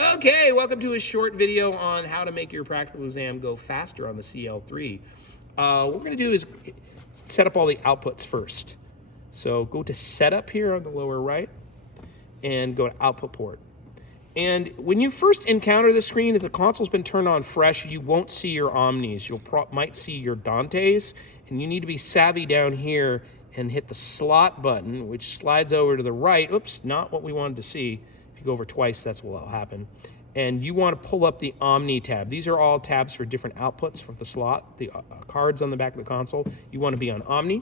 Okay, welcome to a short video on how to make your practical exam go faster on the CL3. What we're going to do is set up all the outputs first. So go to Setup here on the lower right and go to Output Port. And when you first encounter the screen, if the console's been turned on fresh, you won't see your Omnis. You might see your Dantes, and you need to be savvy down here and hit the slot button, which slides over to the right. Oops, not what we wanted to see. If you go over twice, that's what will happen. And you want to pull up the Omni tab. These are all tabs for different outputs for the slot, the cards on the back of the console. You want to be on Omni.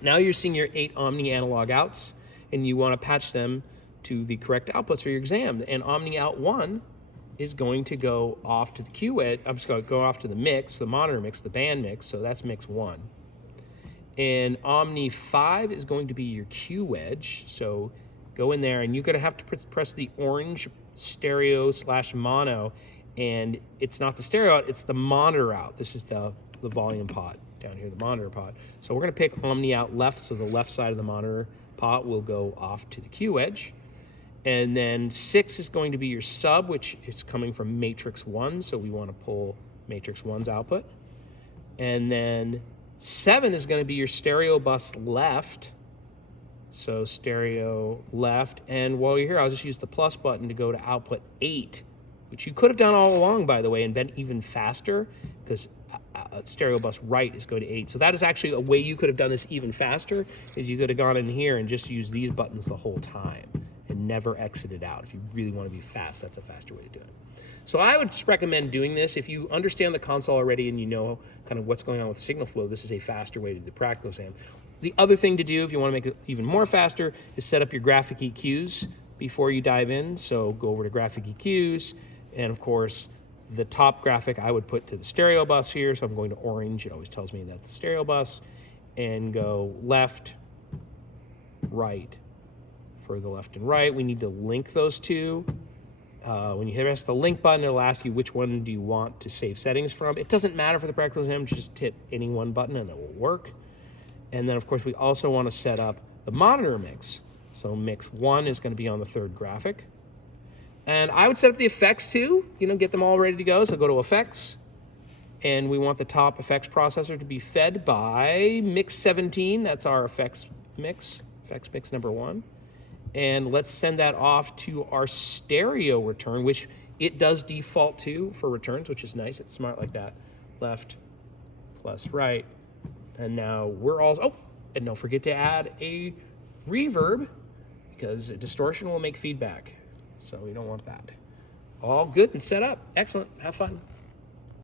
Now you're seeing your 8 Omni analog outs, and you want to patch them to the correct outputs for your exam. And Omni out 1 is going to go off to the Q edge. I'm just going to go off to the mix, the monitor mix, the band mix. So that's mix 1. And Omni 5 is going to be your Q wedge. So go in there, and you're going to have to press the orange stereo / mono, and it's not the stereo out, it's the monitor out. This is the volume pot down here, the monitor pot. So we're going to pick Omni out left, so the left side of the monitor pot will go off to the Q edge. And then 6 is going to be your sub, which is coming from matrix 1, so we want to pull matrix 1's output. And then 7 is going to be your stereo bus left, so stereo left. And while you're here, I'll just use the plus button to go to output 8, which you could have done all along, by the way, and been even faster, because stereo bus right is going to 8. So that is actually a way you could have done this even faster, is you could have gone in here and just used these buttons the whole time and never exited out. If you really want to be fast, that's a faster way to do it. So I would just recommend doing this. If you understand the console already and you know kind of what's going on with signal flow, this is a faster way to do the practical exam. The other thing to do, if you want to make it even more faster, is set up your graphic EQs before you dive in. So go over to graphic EQs, and of course, the top graphic I would put to the stereo bus here. So I'm going to orange. It always tells me that's the stereo bus. And go left, right. For the left and right, we need to link those two. When you press the link button, it'll ask you which one do you want to save settings from. It doesn't matter for the practical exam, just hit any one button and it will work. And then of course we also want to set up the monitor mix. So mix 1 is going to be on the 3rd graphic. And I would set up the effects too, get them all ready to go. So go to effects, and we want the top effects processor to be fed by mix 17. That's our effects mix number 1. And let's send that off to our stereo return, which it does default to for returns, which is nice. It's smart like that. Left plus right. And now we're all, and don't forget to add a reverb, because a distortion will make feedback. So we don't want that. All good and set up. Excellent. Have fun.